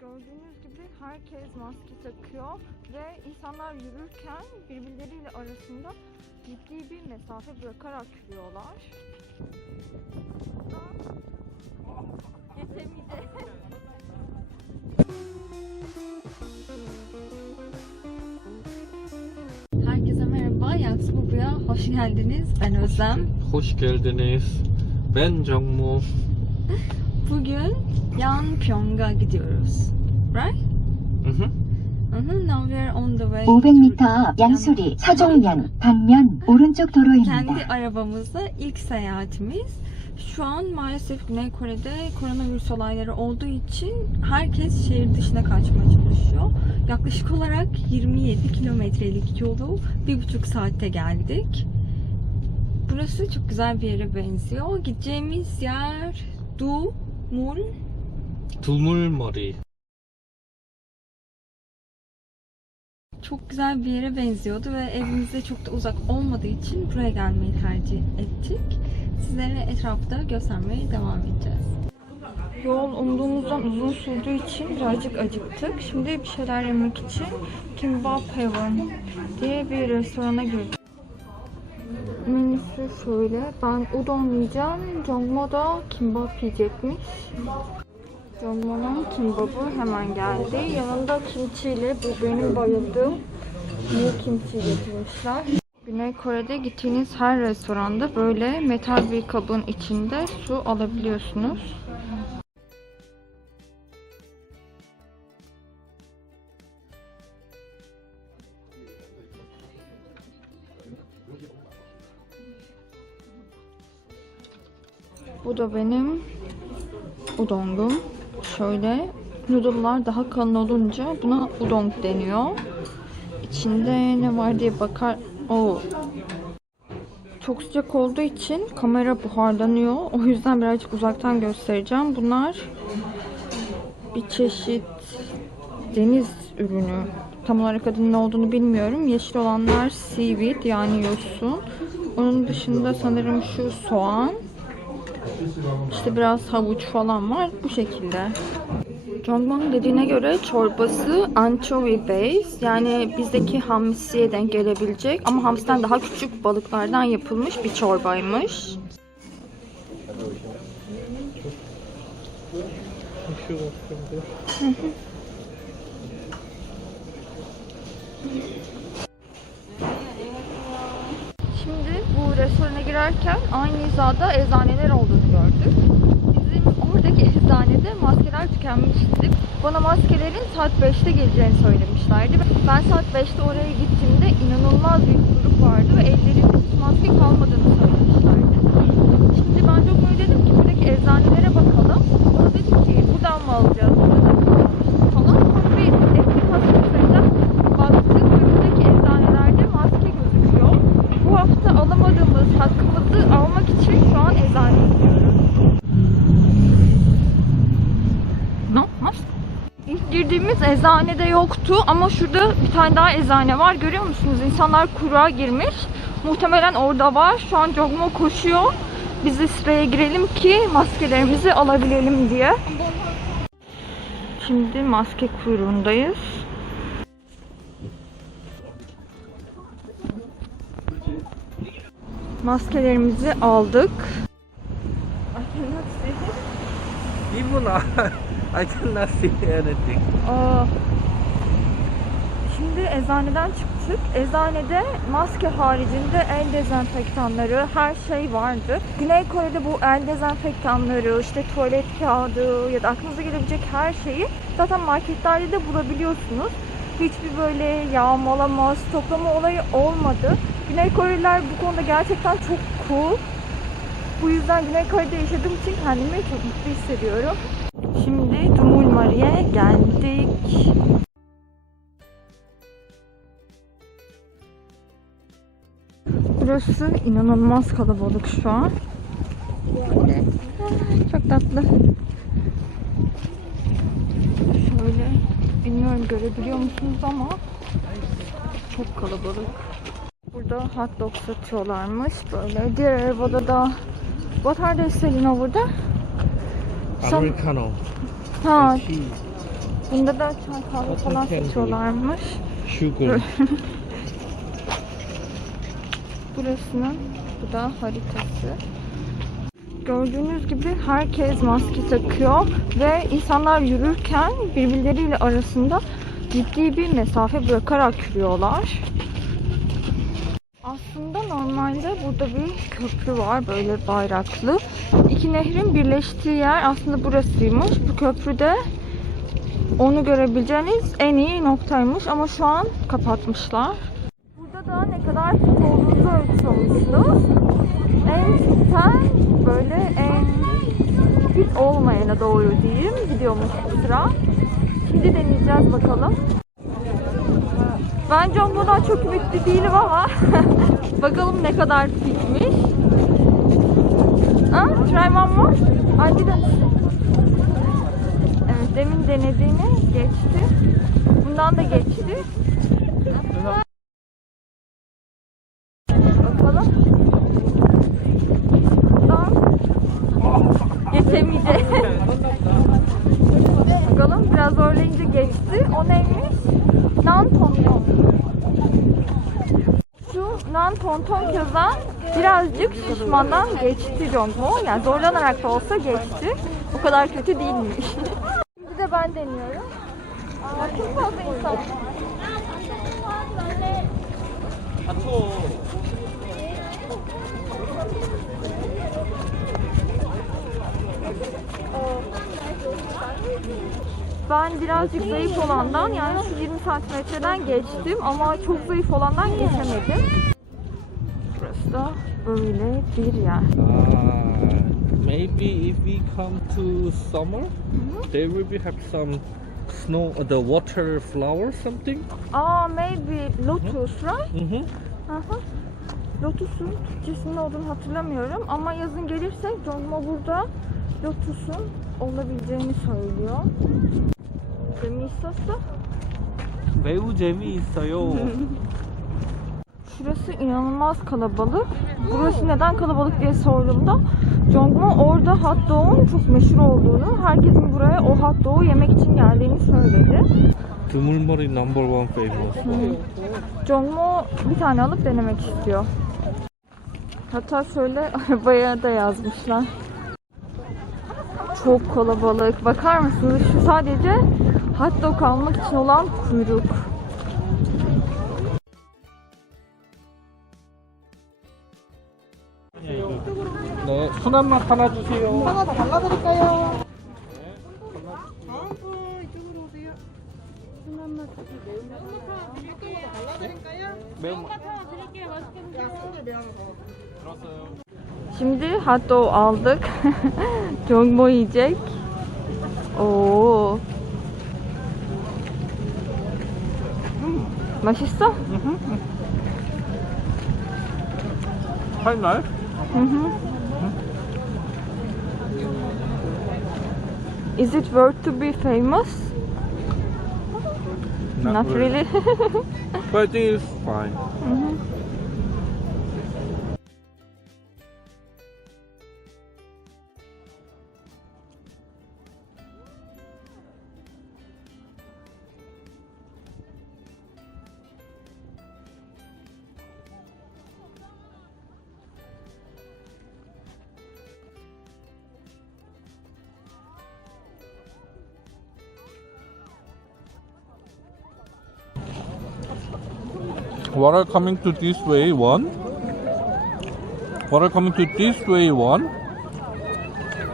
Gördüğünüz gibi herkes maske takıyor ve insanlar yürürken birbirleriyle arasında ciddi bir mesafe bırakarak yürüyorlar. Geçemeyeceğiz. Herkese merhaba. Yaksı Baba'ya hoş geldiniz. Ben Özlem. Hoş geldiniz. Ben Jongmu. Bugün Yanpyeong'a gidiyoruz. Right? Hı hı. Uh-huh, now we are on the way. 500m to 앞 양수리 서정면 방면 오른쪽 도로입니다. Kendi arabamızla ilk seyahatimiz. Şu an maalesef Güney Kore'de koronavirüs olayları olduğu için herkes şehir dışına kaçmaya çalışıyor. Yaklaşık olarak 27 kilometrelik yolu bir buçuk saatte geldik. Burası çok güzel bir yere benziyor. Gideceğimiz yer Du 뭘? Dumulmori. Çok güzel bir yere benziyordu ve evimize çok da uzak olmadığı için buraya gelmeyi tercih ettik. Sizlere etrafta göstermeye devam edeceğiz. Yol umduğumuzdan uzun sürdüğü için birazcık acıktık. Şimdi bir şeyler yemek için Kimbap Heaven diye bir restorana girdik. Şöyle. Ben udon yiyeceğim. Jongmo da kimbap yiyecekmiş. Jongmo'nun kimbabı hemen geldi. Yanında kimchiyle bu benim bayıldığım new kimchi getirmişler. Güney Kore'de gittiğiniz her restoranda böyle metal bir kabın içinde su alabiliyorsunuz. Bu da benim udongum. Şöyle noodle'lar daha kalın olunca buna udong deniyor. İçinde ne var diye bakar. Oo. Çok sıcak olduğu için kamera buharlanıyor. O yüzden birazcık uzaktan göstereceğim. Bunlar bir çeşit deniz ürünü. Tam olarak adının ne olduğunu bilmiyorum. Yeşil olanlar seaweed yani yosun. Onun dışında sanırım şu soğan. İşte biraz havuç falan var. Bu şekilde. Jongmang dediğine göre çorbası anchovy base yani bizdeki hamsiye denk gelebilecek ama hamsiden daha küçük balıklardan yapılmış bir çorbaymış. Şimdi girerken aynı hizada eczaneler olduğunu gördük. Bizim oradaki eczanede maskeler tükenmişti. Bana maskelerin saat 5'te geleceğini söylemişlerdi. Ben saat 5'te oraya gittiğimde inanılmaz bir kuyruk vardı ve ellerinde hiç maske kalmadığını söylemişlerdi. Şimdi ben öyle dedim ki buradaki eczanelere bakalım. O dedi ki buradan mı alacağız, buradan mı almıştık falan. Sonra bir aplikasyon üzerinden baktık ve buradaki eczanelerde maske gözüküyor. Bu hafta alamadığımız hakkımızı almak için şu an eczaneye gidiyoruz. Ne yapmaz? İlk girdiğimiz eczanede yoktu ama şurada bir tane daha eczane var. Görüyor musunuz? İnsanlar kura girmiş. Muhtemelen orada var. Şu an Jogmo koşuyor. Biz de sıraya girelim ki maskelerimizi alabilelim diye. Şimdi maske kuyruğundayız. Maskelerimizi aldık. Even I, cannot see anything. Şimdi eczaneden çıktık. Eczanede maske haricinde el dezenfektanları, her şey vardı. Güney Kore'de bu el dezenfektanları, işte tuvalet kağıdı ya da aklınıza gelebilecek her şeyi zaten marketlerde de bulabiliyorsunuz. Hiçbir böyle yağmalama, stoklama olayı olmadı. Güney Koreliler bu konuda gerçekten çok cool. Bu yüzden Güney Kore'de yaşadığım için kendimi çok mutlu hissediyorum. Şimdi Dumulmari'ye geldik. Burası inanılmaz kalabalık şu an. Çok tatlı. Şöyle bilmiyorum görebiliyor musunuz ama çok kalabalık. Burada hot dog satıyorlarmış böyle. Diğer arabada da What are they selling over there? Americano. Ha, bunda da çay kahve falan Kendi. satıyorlarmış. Sugar. Burasının bu da haritası. Gördüğünüz gibi herkes maske takıyor ve insanlar yürürken birbirleriyle arasında ciddi bir mesafe bırakarak yürüyorlar. Aslında normalde burada bir köprü var böyle bayraklı. İki nehrin birleştiği yer aslında burasıymış. Bu köprüde onu görebileceğiniz en iyi noktaymış ama şu an kapatmışlar. Burada da ne kadar fit olduğunuzu ölçüyormuşsunuz. En fitten böyle en fit olmayana doğru diyeyim gidiyormuş bu sıra. Şimdi deneyeceğiz bakalım. Ben Jumbo'dan çok ümitli değilim ama bakalım ne kadar fitmiş. Ha, try one more. I didn't. Evet, demin denediğini geçti. Bundan da geçti. Bakalım. Daha geçemeyecek. Bakalım biraz zorlayınca geçti. O neymiş? Nan tonton. Nan tonton kazan birazcık şişmandan geçti Jongmo. Yani zorlanarak da olsa geçti. O kadar kötü değilmiş. Şimdi de ben deniyorum. Aa, çok fazla insan. Ben birazcık zayıf olandan yani şu 20 santimetreden geçtim ama çok zayıf olandan geçemedim da böyle bir yer. Ah, maybe if we come to summer, mhm. they will be have some snow, uh, the water flower something. Aa, maybe lotus, mhm. right? Hı hı. Aha. Lotus'un Türkçesinin olduğunu hatırlamıyorum ama yazın gelirsek John burada Lotus'un olabileceğini söylüyor. Cemi Sasa. Ve bu Sayo. Şurası inanılmaz kalabalık. Burası neden kalabalık diye sorduğumda Jongmo orada hot dog'un çok meşhur olduğunu, herkesin buraya o hot dog'u yemek için geldiğini söyledi. Kımılmarı number one famous. Jongmo bir tane alıp denemek istiyor. Hatta şöyle arabaya da yazmışlar. Çok kalabalık. Bakar mısınız? Şu sadece hot dog almak için olan kuyruk. 순한 맛 하나 주세요. 하나 더 발라드릴까요? 다음 분 이쪽으로 오세요. 순한 맛 드실 매운 맛 하나 드릴게요. 발라드릴까요? 매운 맛. 야, 소주 매운 거. Şimdi hot dog aldık. Jongmo yiyecek. Oo. 맛있어? 할날? Hı Is it worth to be famous? Not really. But it's fine. Mm-hmm. Water coming to this way one. Water coming to this way one.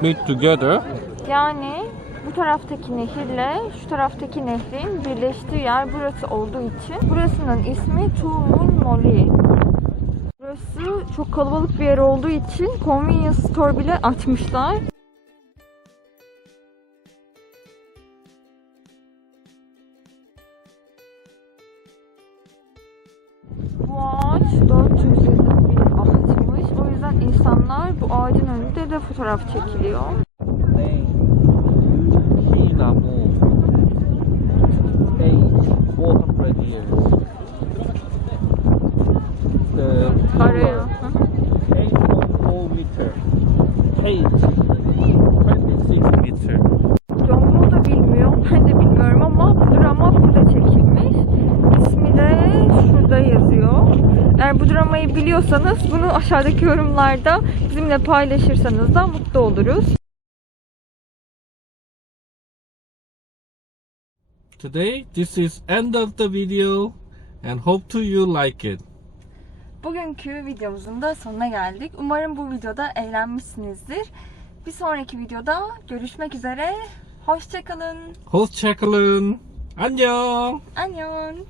Meet together. Yani bu taraftaki nehirle şu taraftaki nehrin birleştiği yer burası olduğu için burasının ismi Tumul Moli. Burası çok kalabalık bir yer olduğu için convenience store bile açmışlar. Fotoğraf çekiliyor. 네. Yapmayı biliyorsanız bunu aşağıdaki yorumlarda bizimle paylaşırsanız da mutlu oluruz. Today, this is end of the video and hope to you like it. Bugünkü videomuzun da sonuna geldik. Umarım bu videoda eğlenmişsinizdir. Bir sonraki videoda görüşmek üzere. Hoşçakalın. Hoşçakalın. 안녕. Annyeong.